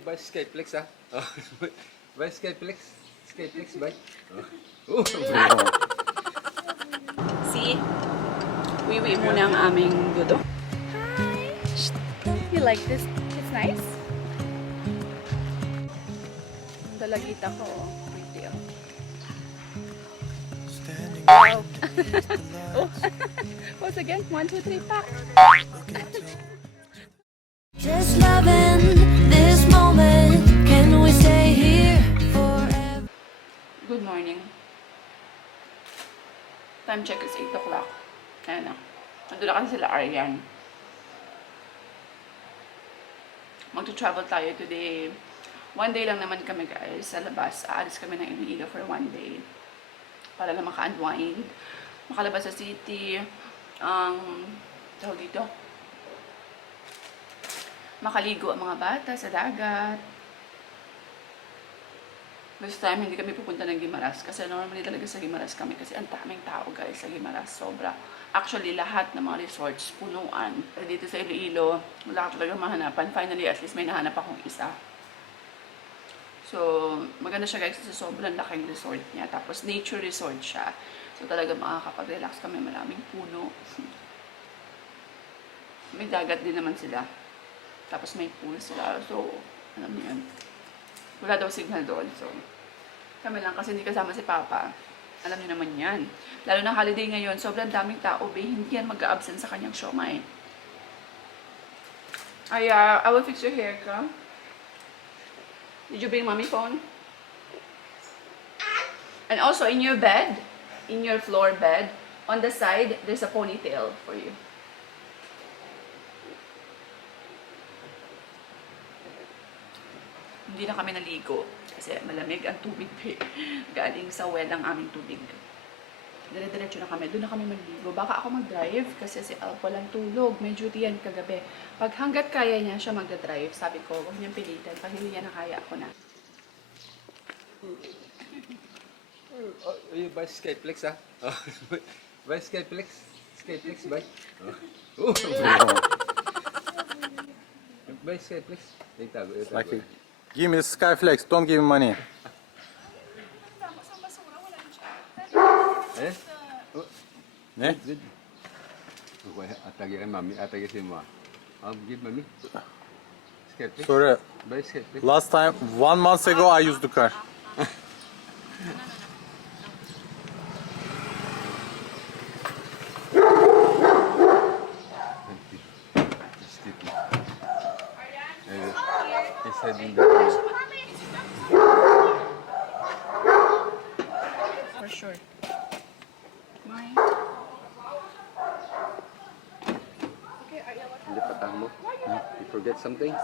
By Skyplex ah. Oh, by Skyplex. Skyplex by. Oh. See? Wiwi muna ang aming dudo. Hi! You like this? It's nice? Ang dalagita ko, oh. Pretty, oh. Wow! Oh. Once again, 1, 2, 3, pack! Just loving this moment. Can we stay here forever? Good morning. Time check is 8 o'clock. Ayan na. Nandun na kasi sila Aryan. Magto-travel tayo today. One day lang naman kami guys sa labas. Aalis kami ng Iloilo for one day. Para lang maka-unwind. Makalabas sa city. Tawag dito. Makaligo ang mga bata sa dagat. This time, hindi kami pupunta ng Guimaras. Kasi normally talaga sa Guimaras kami. Kasi ang daming tao guys sa Guimaras. Sobra. Actually, lahat ng mga resorts punuan. Dito sa Iloilo, wala ka talaga mahanapan. Finally, at least may nahanap akong isa. So, maganda siya guys kasi sobrang laking resort niya. Tapos, nature resort siya. So, talaga makakapag-relax kami. Maraming puno. May dagat din naman sila. Tapos may pool sila. So, alam niyo yun. Wala daw signal doon. So, kami lang kasi hindi kasama si Papa. Alam niyo naman yan. Lalo na holiday ngayon, sobrang daming tao. Hindi yan mag-a-absent sa kanyang siomai. I will fix your hair, ka. Did you bring mommy phone? And also, in your bed, in your floor bed, on the side, there's a ponytail for you. Hindi na kami naligo kasi malamig ang tubig galing sa well ang aming tubig. Dire-diretso na kami. Doon na kami maligo. Baka ako mag-drive kasi si Alp walang tulog. May duty yan kagabi. Pag hanggat kaya niya siya mag-drive, sabi ko, huwag niyang pilitan. Pag hindi niya na kaya, ako na. By Skyplex ah. Oh. By Skyplex. Skyplex by. Oh. By Skyplex. Itago. Like, give me Skyflex, don't give me money. Eh? Ne? Atagi kay mami, atagi si mo. Give mami. Skyplex. Sorry, By Skyplex. last time, 1 month ago I used the car. He's heading the For sure. Mine. Hindi patah mo. You forget something?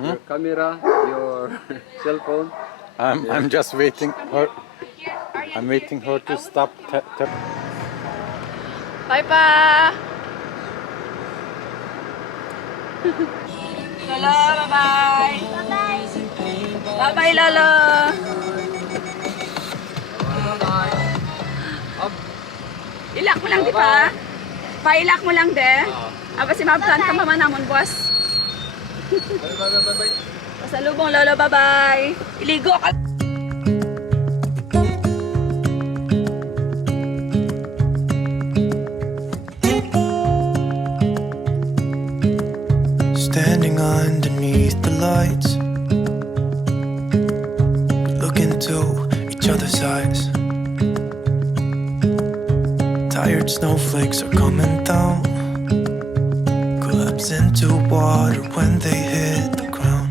Your camera, your cell phone. I'm just waiting her. I'm waiting her to stop. Bye pa! Lolo, bye-bye! Bye-bye! Bye-bye, Lolo! Ilak mo lang, di pa? Pa-ilak mo lang, de? Aba si Mabtan ka mama namon, boss. Bye. Pasalubong, Lolo, bye-bye! Iligo ka! Standing underneath the lights, look into each other's eyes. Tired snowflakes are coming down, collapse into water when they hit the ground.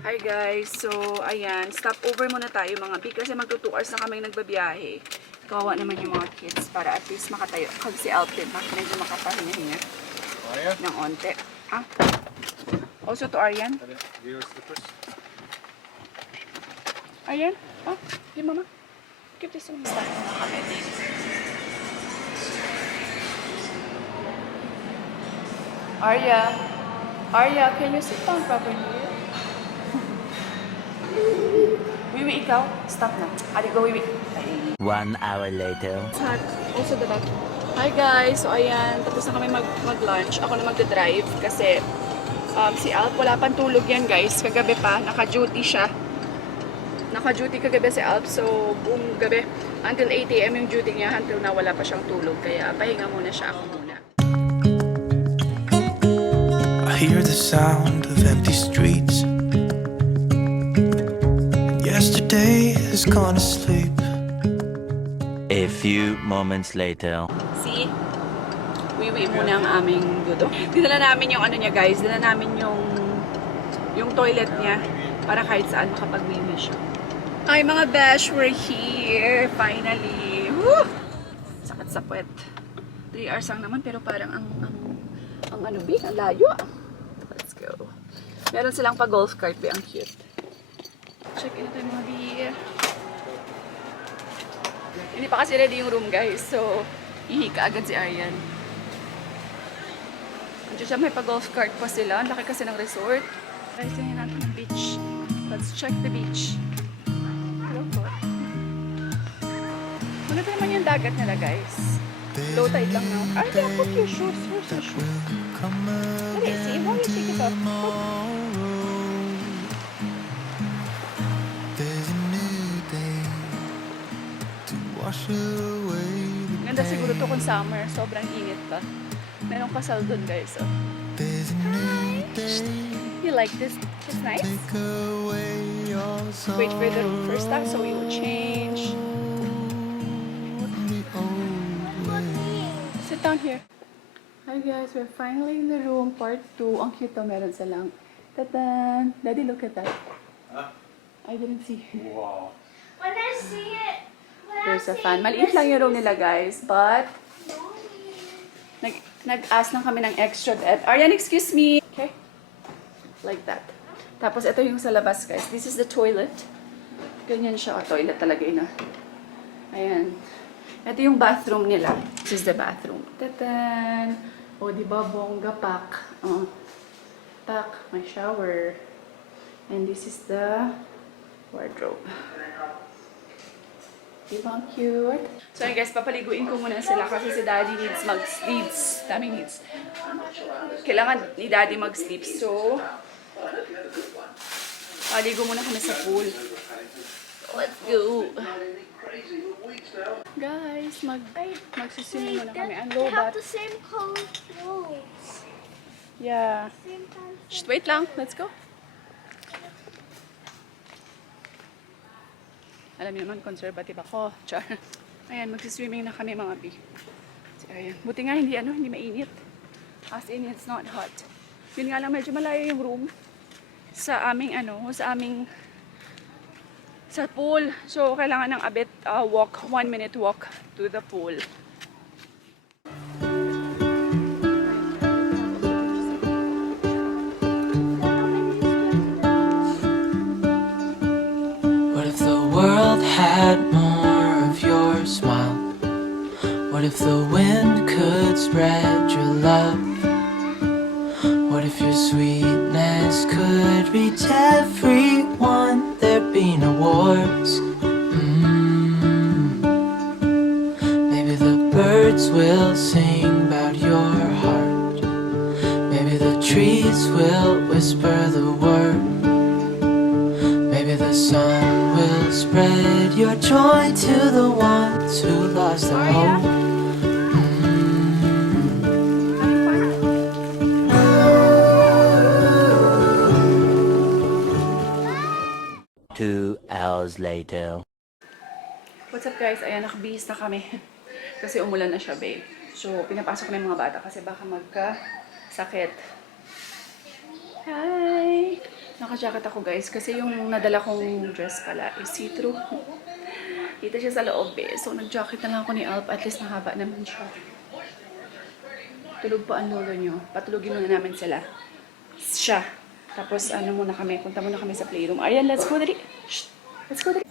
Hi guys, so ayan, stop over muna tayo mga big kasi magto 2 hours na kaming nagbabiyahe. Kawawa naman yung mga kids para at least makatayo. Kasi si Alpin, medyo makapahinga-hinga ng onte. Ah. Also to Aryan. Aryan? Oh, di mama. Keep this one. Start na kami dito. Arya, can you sit down properly? Wiwi, ikaw? Stop na. Ali, go, Wiwi. 1 hour later. Hot. Also the back. Hi guys! So ayan, tapos na kami mag-lunch. Ako na magdadrive kasi Si Alp, wala pang tulog yan guys. Kagabi pa, naka-duty siya. Naka-duty kagabi si Alp. So, buong gabi, until 8 AM yung duty niya, until na wala pa siyang tulog. Kaya, pahinga muna siya, ako muna. I hear the sound of empty streets. Yesterday has gone to sleep. A few moments later. See? Wiwi muna ang aming dudo. Dinala namin yung ano niya guys. Dinala namin yung toilet niya para kahit saan makapag-wiwi siya. Ay mga besh, we're here! Finally! Woo! Sakit sa puwet. 3 hours lang naman pero parang ang ano bi, ang layo. Let's go. Meron silang pa-golf cart bi, ang cute. Check in ito mga bi. Hindi pa kasi ready yung room guys. So, ihika agad si Aryan. Andiyo siya, may pa-golf cart pa sila. Ang laki kasi ng resort. Guys, tingnan natin ang beach. Let's check the beach. Hello po. Maganda naman yung dagat nila guys. Low tide lang now. Ay, kaya put your shoes. Where's your shoes? Dali, see? Why you take it off? There's a new day to wash away the Ganda siguro to kung summer. Sobrang init pa. Merong kasal dun guys. Oh. There's a new day. You like this? It's nice. Take away your sorrow. Wait for the first time so we will change. The old way. Sit down here. Hi guys, we're finally in the room. Part 2. Ang cute to. Meron silang. Tadan! Daddy, look at that. I didn't see. Wow. When I see it, There's a fan. Maliit lang yung room nila guys. But, nag-ask lang kami ng extra bed. Aryan, excuse me. Okay? Like that. Tapos ito yung sa labas guys. This is the toilet. Ganyan siya. Toilet talaga yun. Ayan. Ito yung bathroom nila. This is the bathroom. Tatan! O, diba bongga pack. Pack. My shower. And this is the wardrobe. Diba ang cute? So yun guys, papaliguin ko muna sila kasi si Daddy needs daming needs. Kailangan ni Daddy mag-sleep. So, paligo muna kami sa pool. Let's go! Guys, magsiswimming muna kami. Ang they lobat. have the same color clothes. Yeah. Same time. Shh, wait lang. Let's go. Alam niyo naman, conservative ako. Char. Ayan, magsiswimming na kami mga bi. Ayan. Buti nga hindi mainit. As in, it's not hot. Yun nga lang, medyo malayo yung room sa aming sa pool. So, kailangan ng a bit 1 minute walk to the pool. What if the world had more of your smile? What if the wind could spread your love? What if your sweetness could reach everyone? There'd be no wars. Maybe the birds will sing about your heart. Maybe the trees will whisper the word. Maybe the sun will spread your joy to the ones who lost their hope. 2 hours later. What's up guys? Ayan, nakabihis na kami. Kasi umulan na siya, babe. So, pinapasok ko na yung mga bata kasi baka magka-sakit. Hi! Naka-jacket ako guys kasi yung nadala kong dress pala is see-through. Kita siya sa loob eh. So, nag-jacket na lang ako ni Alp. At least nahaba naman siya. Tulog pa ang lolo nyo. Patulogin muna namin sila. Siya. Tapos ano muna kami. Punta muna kami sa playroom. Ayan, let's go dali. Shh! Let's go dali.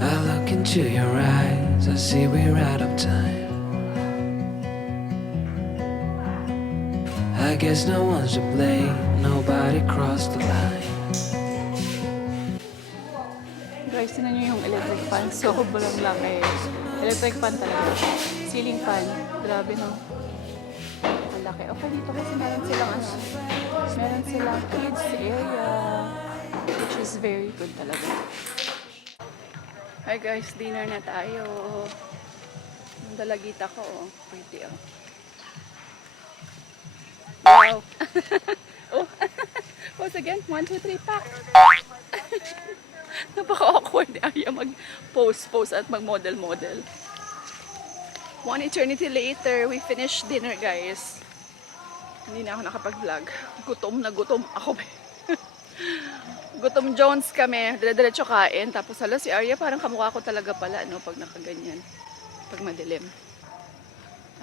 I look into your eyes, I see we're out of time. I guess no one's to blame. Nobody crossed the line. Guys, tinan nyo yung electric fan. Sobrang laki. Electric fan talaga. Ceiling fan. Grabe, no? Ang laki. Okay, dito kasi meron silang kids area. Which is very good talaga. Hi guys, dinner na tayo. Yung dalagita ko, oh. Pretty, oh. Wow! Oh! Pause again. 1, 2, 3, pa! Napaka-awkward ni Arya mag-pose at mag-model. One eternity later, we finished dinner, guys. Hindi na ako nakapag-vlog. Gutom na gutom ako. Gutom Jones kami. Dire-diretso kain. Tapos hala, si Arya parang kamukha ko talaga pala, no? Pag nakaganyan. Pag madilim.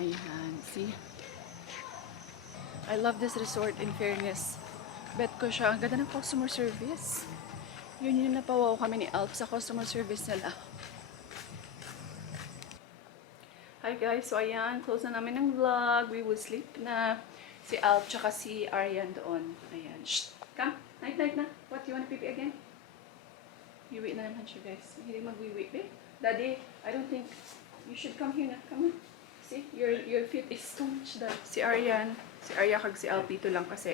Ayan, see? I love this resort, in fairness. Bet ko siya. Ang ganda ng customer service. Yun yung napawaw kami ni Alf sa customer service nila. Hi guys, so ayan, close na namin ng vlog. We will sleep na. Si Alf tsaka si Aryan doon. Ayan. Shh! Come! Night na. What, you wanna pee again? Wiwi na naman siya guys. Hindi magwiwi, babe. Daddy, I don't think you should come here na. Come on. See, your feet is too much there. Si Aryan, si Arya kag si Alf dito lang kasi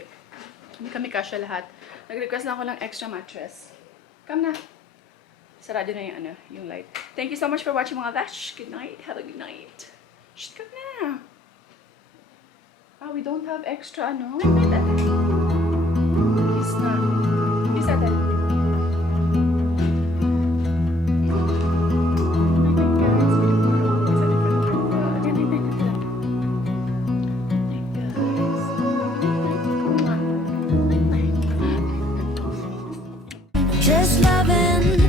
hindi kami kasya lahat. Nag-request na ako ng extra mattress. Come na. Sarado na yung, yung light. Thank you so much for watching mga Vash. Good night. Have a good night. Shh, come na. Ah, we don't have extra, no? Kiss na. Kiss natin. Just loving